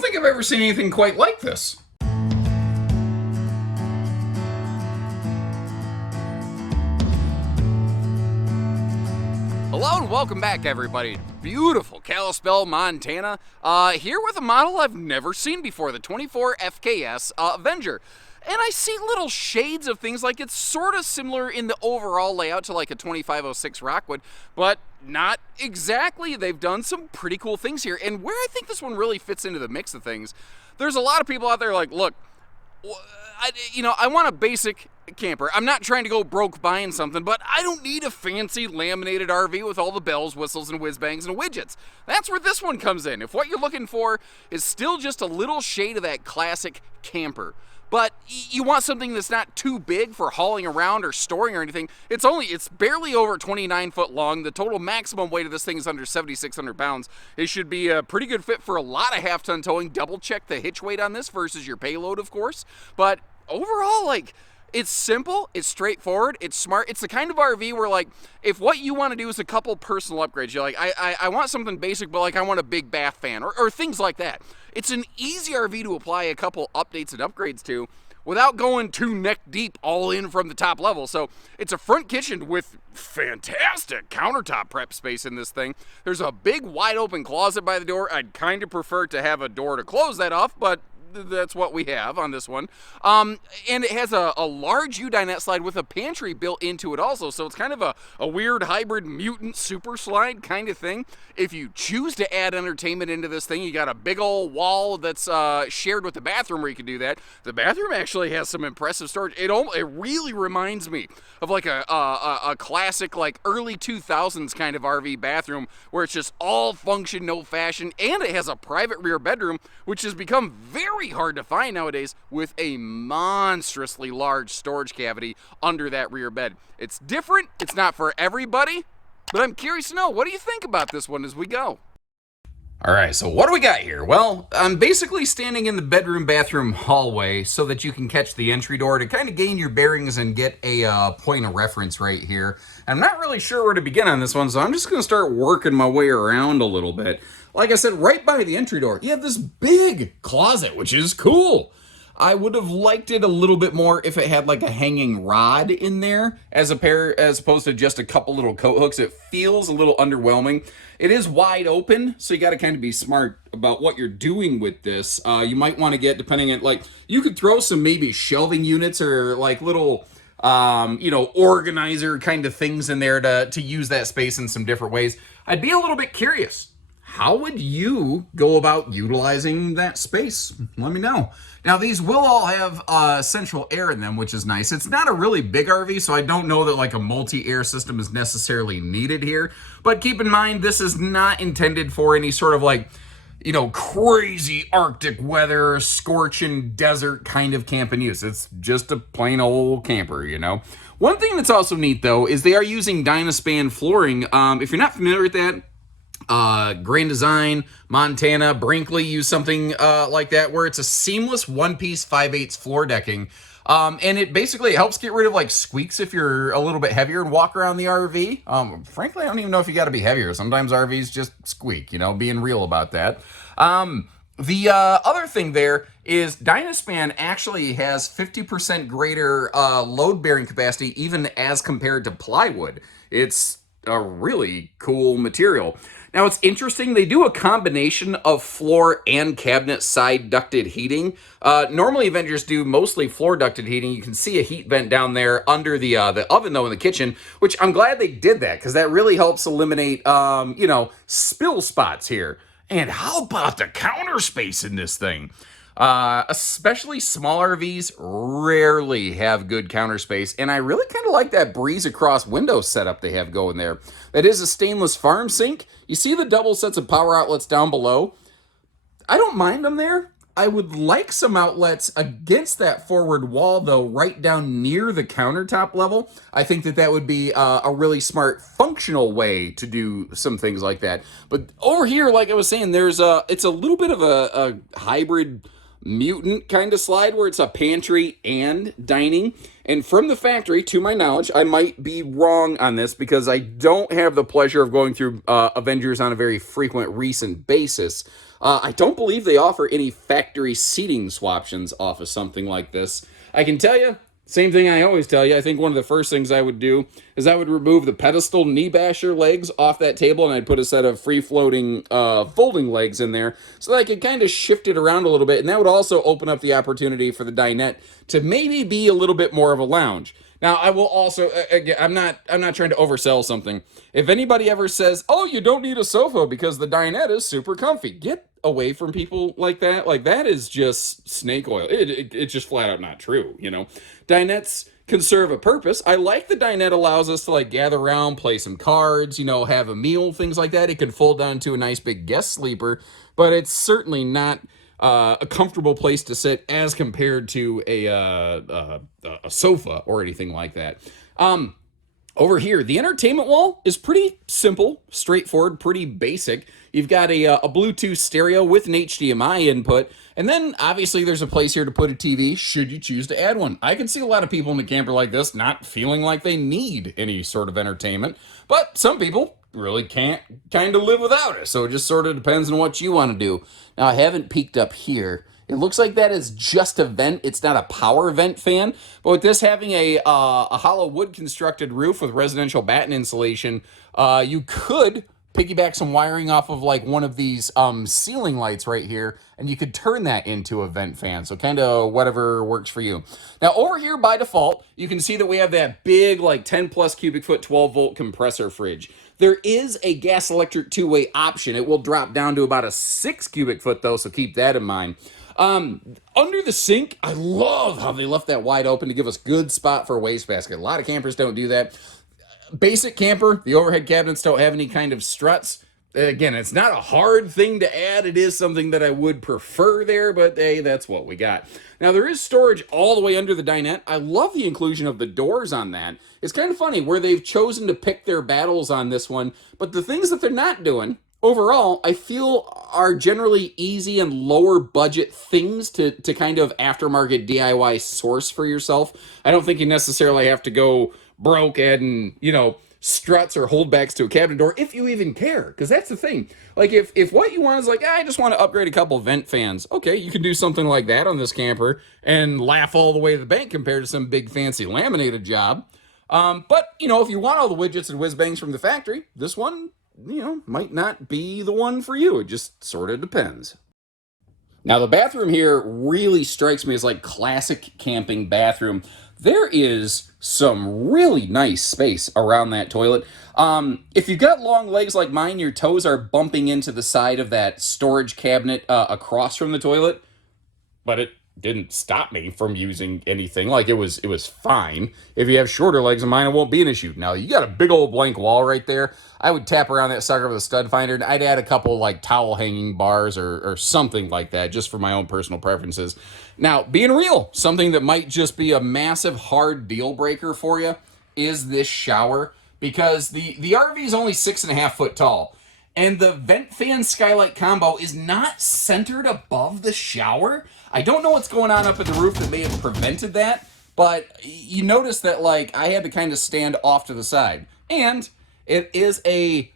don't think I've ever seen anything quite like this. Hello and welcome back, everybody. Beautiful Kalispell, Montana. Here with a model I've never seen before, the 24FKS Avenger. And I see little shades of things, like it's sort of similar in the overall layout to like a 2506 Rockwood, but not exactly. They've done some pretty cool things here. And where I think this one really fits into the mix of things, there's a lot of people out there like, look, I want a basic camper. I'm not trying to go broke buying something, but I don't need a fancy laminated RV with all the bells, whistles, and whiz bangs and widgets. That's where this one comes in. If what you're looking for is still just a little shade of that classic camper, but you want something that's not too big for hauling around or storing or anything, it's barely over 29 foot long. The total maximum weight of this thing is under 7,600 pounds. It should be a pretty good fit for a lot of half-ton towing. Double check the hitch weight on this versus your payload, of course. But overall, like, it's simple, it's straightforward, it's smart. It's the kind of RV where, like, if what you want to do is a couple personal upgrades, you're like, I want something basic, but like I want a big bath fan or things like that. It's an easy RV to apply a couple updates and upgrades to without going too neck deep all in from the top level. So it's a front kitchen with fantastic countertop prep space in this thing. There's a big wide open closet by the door. I'd kind of prefer to have a door to close that off, but that's what we have on this one. And it has a large U-dinette slide with a pantry built into it also, so it's kind of a weird hybrid mutant super slide kind of thing. If you choose to add entertainment into this thing, you got a big old wall that's shared with the bathroom where you can do that. The bathroom actually has some impressive storage. It really reminds me of like a classic like early 2000s kind of RV bathroom where it's just all function, no fashion, and it has a private rear bedroom, which has become very hard to find nowadays, with a monstrously large storage cavity under that rear bed. It's different, it's not for everybody, but I'm curious to know, what do you think about this one as we go? All right, so what do we got here? Well, I'm basically standing in the bedroom-bathroom hallway so that you can catch the entry door to kind of gain your bearings and get a point of reference right here. I'm not really sure where to begin on this one, so I'm just going to start working my way around a little bit. Like I said, right by the entry door, you have this big closet, which is cool. I would have liked it a little bit more if it had like a hanging rod in there as opposed to just a couple little coat hooks. It feels a little underwhelming. It is wide open, so you got to kind of be smart about what you're doing with this. You might want to get, depending on, like, you could throw some maybe shelving units or like little organizer kind of things in there to use that space in some different ways. I'd be a little bit curious. How would you go about utilizing that space? Let me know. Now, these will all have central air in them, which is nice. It's not a really big RV, so I don't know that like a multi-air system is necessarily needed here. But keep in mind, this is not intended for any sort of like, crazy Arctic weather, scorching desert kind of camping use. It's just a plain old camper, One thing that's also neat, though, is they are using Dynaspan flooring. If you're not familiar with that, Grand Design, Montana, Brinkley use something like that, where it's a seamless one-piece 5/8 floor decking. And it basically helps get rid of like squeaks if you're a little bit heavier and walk around the RV. Frankly, I don't even know if you got to be heavier. Sometimes RVs just squeak, being real about that. The other thing there is Dynaspan actually has 50% greater load-bearing capacity even as compared to plywood. It's a really cool material. Now, it's interesting, they do a combination of floor and cabinet side ducted heating. Normally, Avengers do mostly floor ducted heating. You can see a heat vent down there under the oven, though, in the kitchen, which I'm glad they did that, because that really helps eliminate, spill spots here. And how about the counter space in this thing? Especially small RVs rarely have good counter space, and I really kind of like that breeze across window setup they have going there. That is a stainless farm sink. You see the double sets of power outlets down below? I don't mind them there. I would like some outlets against that forward wall, though, right down near the countertop level. I think that would be a really smart, functional way to do some things like that. But over here, like I was saying, it's a little bit of a hybrid mutant kind of slide where it's a pantry and dining. And from the factory, to my knowledge, I might be wrong on this because I don't have the pleasure of going through Avengers on a very frequent, recent basis. I don't believe they offer any factory seating swaptions off of something like this. I can tell you, same thing I always tell you. I think one of the first things I would do is I would remove the pedestal knee basher legs off that table, and I'd put a set of free-floating folding legs in there so that I could kind of shift it around a little bit, and that would also open up the opportunity for the dinette to maybe be a little bit more of a lounge. Now, I will also, again, I'm not trying to oversell something. If anybody ever says, oh, you don't need a sofa because the dinette is super comfy, get away from people like that. Like, that is just snake oil. It's just flat out not true, you know. Dinettes can serve a purpose. I like the dinette allows us to, like, gather around, play some cards, you know, have a meal, things like that. It can fold down to a nice big guest sleeper, but it's certainly not a comfortable place to sit as compared to a sofa or anything like that. Over here, the entertainment wall is pretty simple, straightforward, pretty basic. You've got a Bluetooth stereo with an HDMI input, and then obviously there's a place here to put a TV should you choose to add one. I can see a lot of people in a camper like this not feeling like they need any sort of entertainment, but some people really can't kind of live without it, so it just sort of depends on what you want to do. Now, I haven't peeked up here. It looks like that is just a vent. It's not a power vent fan, but with this having a hollow wood constructed roof with residential batten insulation, you could piggyback some wiring off of like one of these ceiling lights right here, and you could turn that into a vent fan. So kind of whatever works for you. Now over here by default, you can see that we have that big like 10 plus cubic foot 12 volt compressor fridge. There is a gas electric two-way option. It will drop down to about a 6 cubic foot though, so keep that in mind. Under the sink, I love how they left that wide open to give us good spot for a wastebasket. A lot of campers don't do that. Basic camper, the overhead cabinets don't have any kind of struts. Again, it's not a hard thing to add. It is something that I would prefer there, but hey, that's what we got. Now, there is storage all the way under the dinette. I love the inclusion of the doors on that. It's kind of funny where they've chosen to pick their battles on this one, but the things that they're not doing, overall, I feel are generally easy and lower budget things to kind of aftermarket DIY source for yourself. I don't think you necessarily have to go broke adding, you know, struts or holdbacks to a cabinet door if you even care, because that's the thing. Like if what you want is like, I just want to upgrade a couple vent fans, okay, you can do something like that on this camper and laugh all the way to the bank compared to some big fancy laminated job. But you know, if you want all the widgets and whiz bangs from the factory, this one, you know, might not be the one for you. It just sort of depends. Now, the bathroom here really strikes me as like classic camping bathroom. There is some really nice space around that toilet. If you've got long legs like mine, your toes are bumping into the side of that storage cabinet across from the toilet, but it didn't stop me from using anything. Like it was fine. If you have shorter legs than mine, it won't be an issue. Now, you got a big old blank wall right there. I would tap around that sucker with a stud finder, and I'd add a couple like towel hanging bars or something like that, just for my own personal preferences. Now, being real, something that might just be a massive hard deal breaker for you is this shower, because the RV is only 6.5 foot tall. And the vent fan skylight combo is not centered above the shower. I don't know what's going on up at the roof that may have prevented that, but you notice that like I had to kind of stand off to the side. And it is a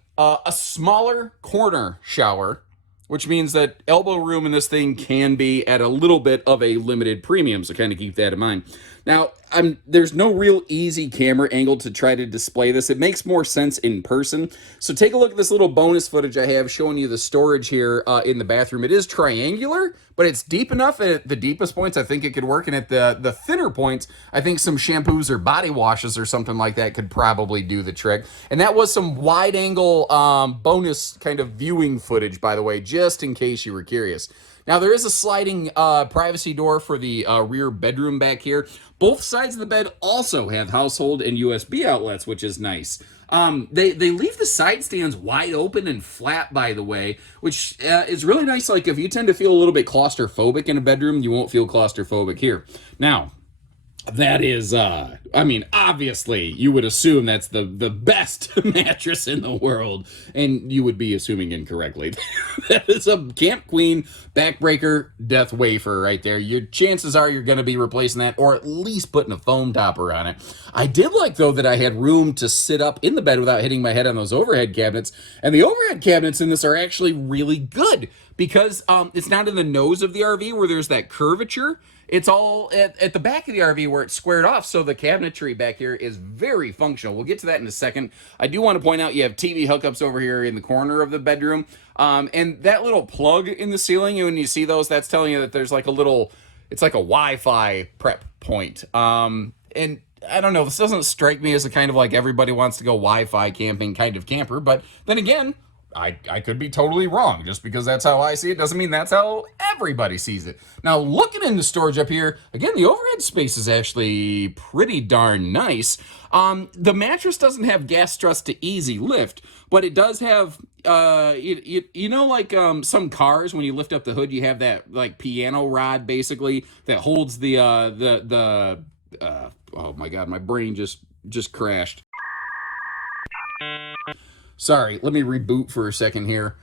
smaller corner shower, which means that elbow room in this thing can be at a little bit of a limited premium, so kind of keep that in mind. Now, there's no real easy camera angle to try to display this. It makes more sense in person. So take a look at this little bonus footage I have showing you the storage here in the bathroom. It is triangular, but it's deep enough at the deepest points. I think it could work, and at the thinner points, I think some shampoos or body washes or something like that could probably do the trick. And that was some wide angle bonus kind of viewing footage, by the way, just in case you were curious. Now, there is a sliding privacy door for the rear bedroom back here. Both sides of the bed also have household and USB outlets, which is nice. They leave the side stands wide open and flat, by the way, which is really nice. Like, if you tend to feel a little bit claustrophobic in a bedroom, you won't feel claustrophobic here. Now, That is, I mean, obviously, you would assume that's the best mattress in the world, and you would be assuming incorrectly. That is a Camp Queen backbreaker death wafer right there. Your chances are you're going to be replacing that, or at least putting a foam topper on it. I did like, though, that I had room to sit up in the bed without hitting my head on those overhead cabinets, and the overhead cabinets in this are actually really good, because it's not in the nose of the RV where there's that curvature. It's all at the back of the RV where it's squared off, so the cabinetry back here is very functional. We'll get to that in a second. I do want to point out you have TV hookups over here in the corner of the bedroom, and that little plug in the ceiling, when you see those, that's telling you that there's like a little, it's like a Wi-Fi prep point. And I don't know, this doesn't strike me as a kind of like everybody wants to go Wi-Fi camping kind of camper, but then again, I could be totally wrong. Just because that's how I see it doesn't mean that's how everybody sees it. Now, looking in the storage up here, again, the overhead space is actually pretty darn nice. The mattress doesn't have gas struts to easy lift, but it does have, you know, like some cars, when you lift up the hood, you have that like piano rod basically that holds the oh my God, my brain just crashed. Sorry, let me reboot for a second here.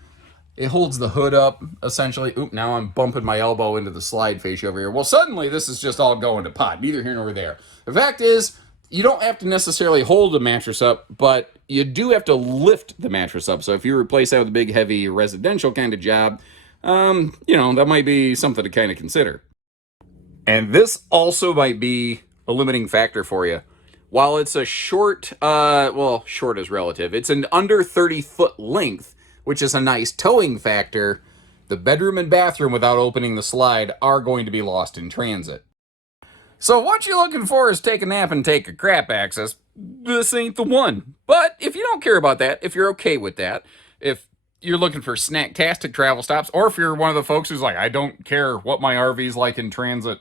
It holds the hood up, essentially. Oop, now I'm bumping my elbow into the slide fascia over here. Well, suddenly this is just all going to pot, neither here nor there. The fact is, you don't have to necessarily hold the mattress up, but you do have to lift the mattress up. So if you replace that with a big, heavy residential kind of job, you know, that might be something to kind of consider. And this also might be a limiting factor for you. While it's a short, well, short is relative. It's an under 30-foot length, which is a nice towing factor. The bedroom and bathroom, without opening the slide, are going to be lost in transit. So what you're looking for is take a nap and take a crap access. This ain't the one. But if you don't care about that, if you're okay with that, if you're looking for snacktastic travel stops, or if you're one of the folks who's like, I don't care what my RV's like in transit,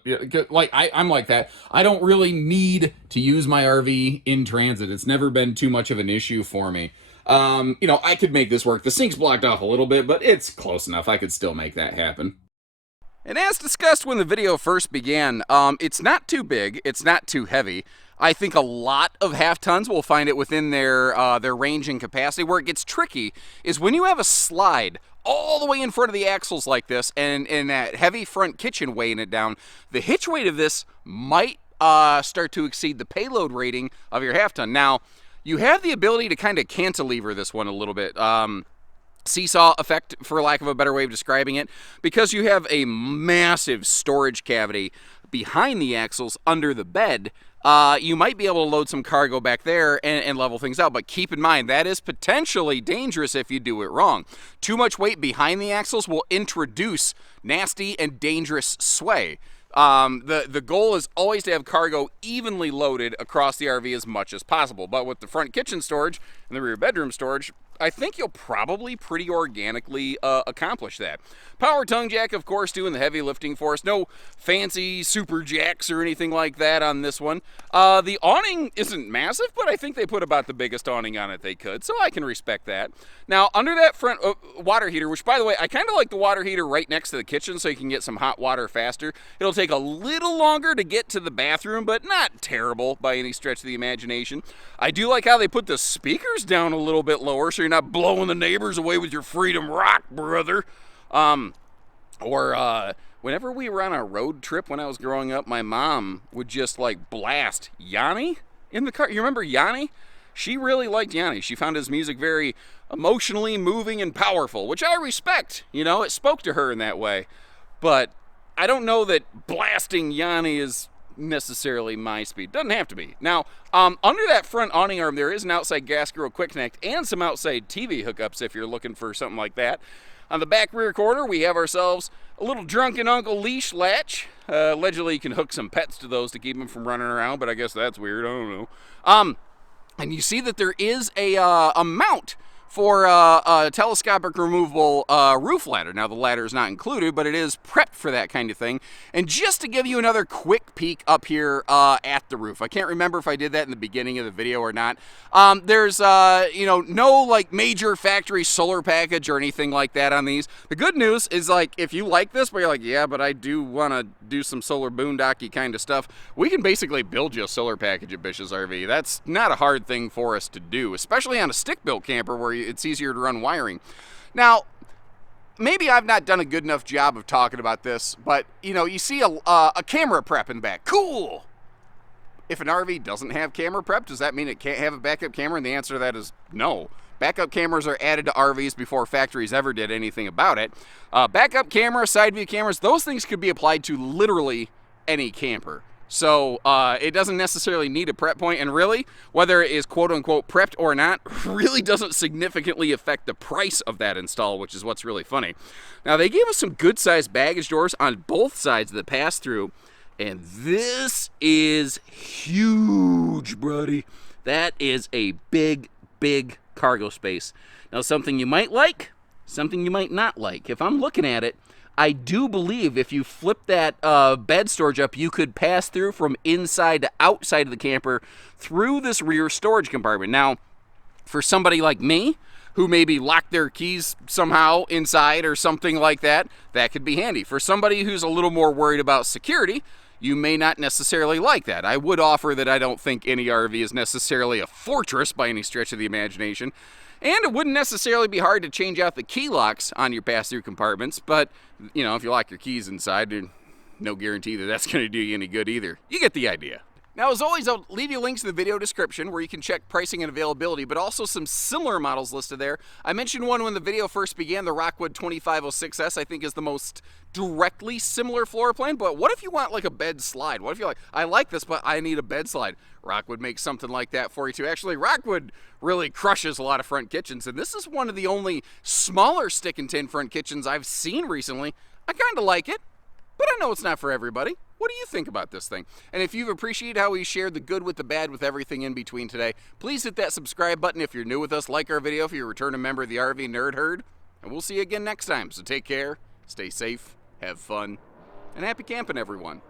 like I'm like that. I don't really need to use my RV in transit. It's never been too much of an issue for me. You know, I could make this work. The sink's blocked off a little bit, but it's close enough. I could still make that happen. And as discussed when the video first began, it's not too big, it's not too heavy. I think a lot of half tons will find it within their range and capacity. Where it gets tricky is when you have a slide all the way in front of the axles like this, and that heavy front kitchen weighing it down, the hitch weight of this might start to exceed the payload rating of your half ton. Now, you have the ability to kind of cantilever this one a little bit. Seesaw effect, for lack of a better way of describing it, because you have a massive storage cavity behind the axles under the bed. You might be able to load some cargo back there and level things out, but keep in mind that is potentially dangerous if you do it wrong. Too much weight behind the axles will introduce nasty and dangerous sway. The goal is always to have cargo evenly loaded across the RV as much as possible, but with the front kitchen storage and the rear bedroom storage, I think you'll probably pretty organically accomplish that. Power tongue jack, of course, doing the heavy lifting for us. No fancy super jacks or anything like that on this one. The awning isn't massive, but I think they put about the biggest awning on it they could, so I can respect that. Now, under that front water heater, which, by the way, I kind of like the water heater right next to the kitchen so you can get some hot water faster. It'll take a little longer to get to the bathroom, but not terrible by any stretch of the imagination. I do like how they put the speakers down a little bit lower so you're not blowing the neighbors away with your Freedom Rock, brother. Whenever we were on a road trip when I was growing up, my mom would just like blast Yanni in the car. You remember Yanni? She really liked Yanni. She found his music very emotionally moving and powerful, which I respect. You know, it spoke to her in that way. But I don't know that blasting Yanni is necessarily my speed. Doesn't have to be. Now, under that front awning arm, there is an outside gas grill quick connect and some outside TV hookups if you're looking for something like that. On the back rear corner, we have ourselves a little drunken uncle leash latch. Allegedly, you can hook some pets to those to keep them from running around, but I guess that's weird. I don't know. And you see that there is a mount for a telescopic removable roof ladder. Now, the ladder is not included, but it is prepped for that kind of thing. And just to give you another quick peek up here at the roof, I can't remember if I did that in the beginning of the video or not. There's, you know, no like major factory solar package or anything like that on these. The good news is, like, if you like this, but you're like, yeah, but I do want to do some solar boondocky kind of stuff, we can basically build you a solar package at Bish's RV. That's not a hard thing for us to do, especially on a stick-built camper where it's easier to run wiring. Now, maybe I've not done a good enough job of talking about this, but, you know, you see a camera prep in the back. Cool! If an RV doesn't have camera prep, does that mean it can't have a backup camera? And the answer to that is no. Backup cameras are added to RVs before factories ever did anything about it. Backup camera, side view cameras, those things could be applied to literally any camper. So it doesn't necessarily need a prep point, and really, whether it is quote-unquote prepped or not, really doesn't significantly affect the price of that install, which is what's really funny. Now, they gave us some good-sized baggage doors on both sides of the pass-through, and this is huge, buddy. That is a big, big cargo space. Now, something you might like, something you might not like. If I'm looking at it, I do believe if you flip that bed storage up, you could pass through from inside to outside of the camper through this rear storage compartment. Now, for somebody like me, who maybe locked their keys somehow inside or something like that, that could be handy. For somebody who's a little more worried about security, you may not necessarily like that. I would offer that I don't think any RV is necessarily a fortress by any stretch of the imagination. And it wouldn't necessarily be hard to change out the key locks on your pass-through compartments, but, you know, if you lock your keys inside, there's no guarantee that that's going to do you any good either. You get the idea. Now, as always, I'll leave you links in the video description where you can check pricing and availability, but also some similar models listed there. I mentioned one when the video first began, the Rockwood 2506S, I think is the most directly similar floor plan, but what if you want like a bed slide? What if you're like, I like this, but I need a bed slide? Rockwood makes something like that for you too. Actually, Rockwood really crushes a lot of front kitchens, and this is one of the only smaller stick and tin front kitchens I've seen recently. I kind of like it, but I know it's not for everybody. What do you think about this thing? And if you've appreciated how we shared the good with the bad with everything in between today, please hit that subscribe button if you're new with us, like our video if you're a returning member of the RV Nerd Herd, and we'll see you again next time. So take care, stay safe, have fun, and happy camping, everyone.